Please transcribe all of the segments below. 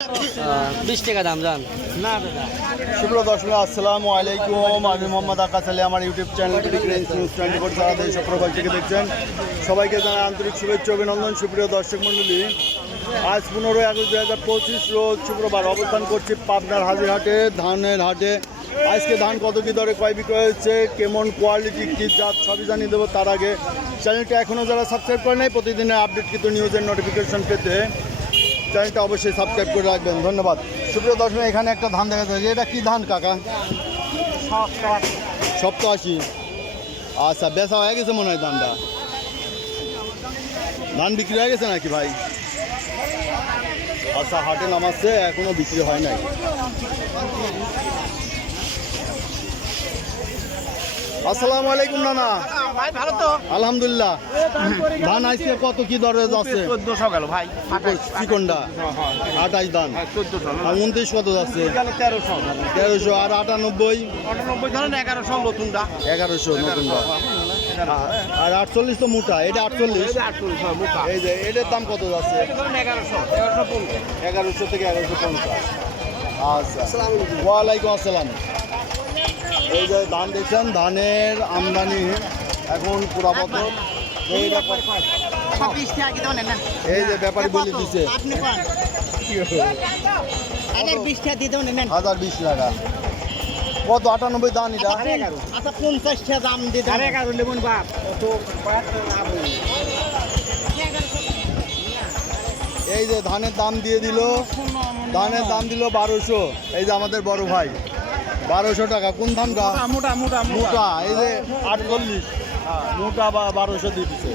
20 টাকা দাম জান না দাদা। সুপ্রিয় দর্শক আসসালামু আলাইকুম, আমি মোহাম্মদ আকাশ আলী। আমার ইউটিউব চ্যানেল নিউজ 24 সারা দেশ প্রবাস থেকে দেখছেন সবাইকে জানাই আন্তরিক শুভেচ্ছা অভিনন্দন। সুপ্রিয় দর্শক মণ্ডলী, আজ 15 আগস্ট 2025 রোজ শুক্রবার অবস্থান করছি পাবনার হাজিরহাটে, ধানের হাটে। আজকে ধান কত কী দরে ক্রয় বিক্রয় হচ্ছে, কেমন কোয়ালিটি কী জাত সবই জানিয়ে দেবো। তার আগে চ্যানেলটা এখনও যারা সাবস্ক্রাইব করে নাই, প্রতিদিনের আপডেট কিন্তু নিউজের নোটিফিকেশন পেতে চ্যানেলটা অবশ্যই সাবস্ক্রাইব করে রাখবেন, ধন্যবাদ। সুপ্রিয় দর্শক, এখানে একটা ধান দেখা যাচ্ছে, এটা কি ধান কাকা? 87। আচ্ছা, বেচা হয়ে গেছে মনে হয় ধানটা? ধান বিক্রি হয়ে গেছে নাকি ভাই? আচ্ছা, হাটে নামাচ্ছে, এখনো বিক্রি হয় নাই। আসসালামু আলাইকুম নানা। ভাই ভালো তো? আলহামদুলিল্লাহ। ধান আজকে কত কি দরে যাচ্ছে? 1400 গেল ভাই। চিকনটা 28 ধান, 1400 আর 29 কত যাচ্ছে? 1300 1300। আর 98 98 ধরেন 1100 নতুনটা 1100 নতুনটা। আর 48 তো মোটা, এটা 48। 800 মুখা এই যে এটার দাম কত যাচ্ছে? ধরেন 1150 1100 থেকে 1150। আচ্ছা, ওয়ালাইকুম আসসালাম। এই যে ধান দেখছেন, ধানের আমদানি এখন পুরা বছর। এইটা এই যে ব্যাপারী বলে দিচ্ছে 1020 টাকা। কত? 98 দাম এটা। আচ্ছা 50 টাকা দাম দিতে 11 লেমন বাপ তো এই যে ধানের দাম দিয়ে দিল, ধানের দাম দিল 1200। এই যে আমাদের বড় ভাই 1200 টাকা। কোন ধানটা? মোটা মোটা মোটা, এই যে 48 মোটা বা 1200 দিয়ে দিচ্ছে।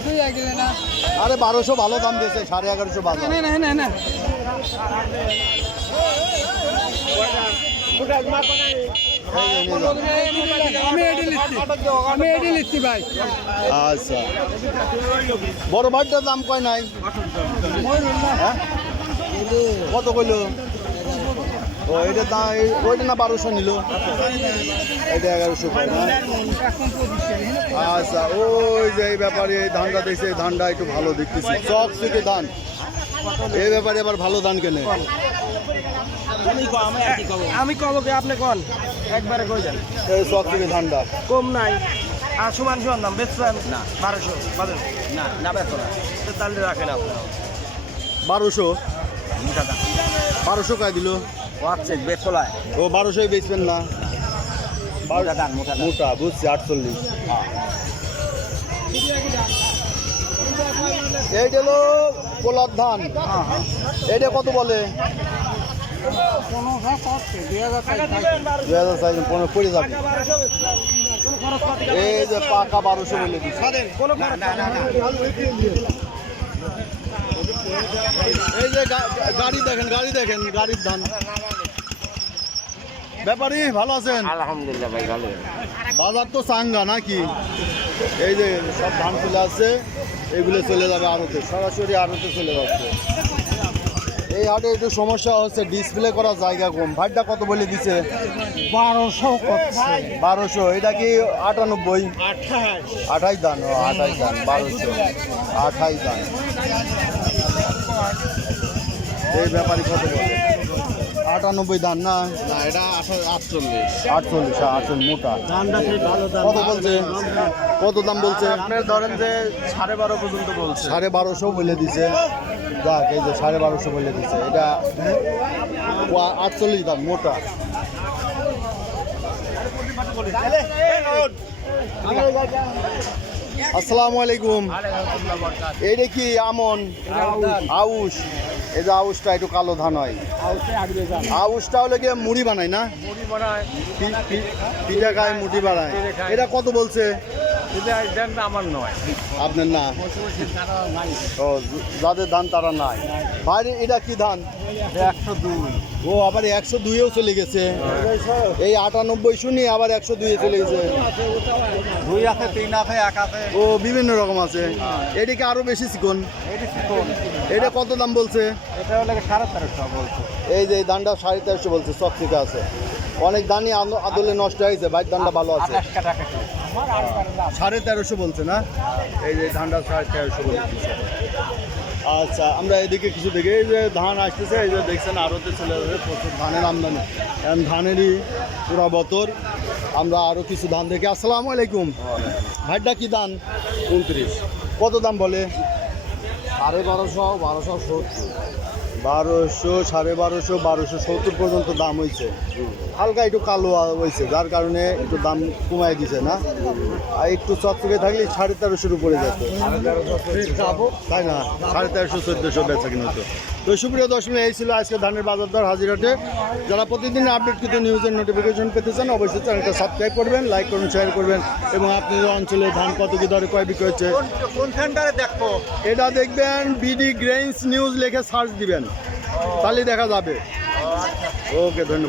আরে 1200 ভালো দাম দিয়েছে, 1150 বাজার। না আমি এডি লিখছি ভাই। আচ্ছা, বড় ভাইটার দাম কয় নাই? হ্যাঁ? কত কইলো? ও এটা দাম, ওইটা না 1200 নিল, এটা 1100 কয় না? আচ্ছা, ওই যে এই ব্যাপারে এই ধানটা দেখছে, এই ধানটা একটু ভালো দেখতেছি, চকচকে ধান। এই ব্যাপারে আবার ভালো ধান কেনে। আমি কব কি আপনি কোন একবারে কই যান? এই চকচকে ধানটা কম নাই আর সমান সমান দাম বেচছেন না 1200 বাজার না না বেচো না তো তাহলে রাখেন আপনি 1200। মোটা দাম 1200 কয় দিল? আচ্ছা বেচলায় ও 1200 বেচবেন না? মোটা দাম মোটা বুঝছি, 48। এইটা হলো পোলার ধান, এইটা কত বলে? 2015 পড়ে যাবে। এই যে পাকা 1200 বলে দিচ্ছে। এই যে গাড়ি দেখেন, গাড়ি দেখেন, গাড়ির ধান। ব্যাপারী ভালো আছেন? আলহামদুলিল্লাহ ভাই ভালো। বাজার তো চাঙ্গা নাকি? এই যে সব ধান চলে আসছে, এগুলো চলে যাবে আড়তে, সরাসরি আড়তে চলে যাচ্ছে। এই হাটে একটু সমস্যা হচ্ছে, ডিসপ্লে করার জায়গা কম। ভাইটা কত বলে দিছে? 1200 করছে 1200। এটা কি 98? 28 দান। ও 28 দান, 1200 28 দান। এই ব্যাপারী কত বলে? 98 দান না? না এটা 48 48 মোটা। কত বলছে? কত দাম বলছে? আপনার ধরেন যে 12.5 পর্যন্ত বলছে। 1250 বলে দিছে। যাক, এই যে 1250 বলে দিছে। এটা 48 দাম, মোটা। আসসালামু আলাইকুম। এইটা কি আমন? আউশ। এই যে আউশটা একটু কালো ধান হয়। আউশটা হলে কি মুড়ি বানায় না? পিঠা খায়, মুড়ি বানায়। এটা কত বলছে? আমার নয় আপনার না? ও, যাদের ধান তারা নাই। ভাই এটা কি ধান? 102 ও আবার 102-এও চলে গেছে। এই 98 শুনি আবার 102-এ চলে গেছে। 2 আছে 3 আছে 1 আছে। ও বিভিন্ন রকম আছে। এদিকে আরো বেশি চিকন। এটা কত দাম বলছে? এটা হলো 1350 বলছে। এই যে এই ধানটা 1350 বলছে, চকচিকা আছে। অনেক ধানই আদলে নষ্ট হয়েছে, বাইর ধানটা ভালো আছে। 1350 বলছে না? এই যে ধানটা 1350 বলে দিচ্ছে। আচ্ছা, আমরা এদিকে কিছু দেখি, এই যে ধান আসতেছে, এই যে দেখছেন আড়তে চলে যাবে, প্রচুর ধানের আমদানি, এখন ধানেরই পুরা বতর। আমরা আরও কিছু ধান দেখি। আসসালামু আলাইকুম ভাইটা কি ধান? 29, কত দাম বলে? 1250, 1270। 1200, 1250, 1270 পর্যন্ত দাম হয়েছে। হালকা একটু কালো হয়েছে, যার কারণে একটু দাম কমায় দিছে না? আর একটু চকচকে থাকলে 1350-র উপরে যেত, তাই না? 1350, 1400 বেচা কিনা হতো। তো সুপ্রিয় দর্শক, এই ছিল আজকে ধানের বাজার দর হাজিরাটে। যারা প্রতিদিন আপডেট কিন্তু নিউজের নোটিফিকেশন পেতে চান, অবশ্যই চ্যানেলটা সাবস্ক্রাইব করবেন, লাইক করুন, শেয়ার করবেন, এবং আপনাদের অঞ্চলে ধান কত কি দরে কয় বিক্রি হচ্ছে কোন সেন্টারে দেখবো? এটা দেখবেন, বিডি গ্রেইনস নিউজ লিখে সার্চ দিবেন, তাহলে দেখা যাবে। ওকে, ধন্যবাদ।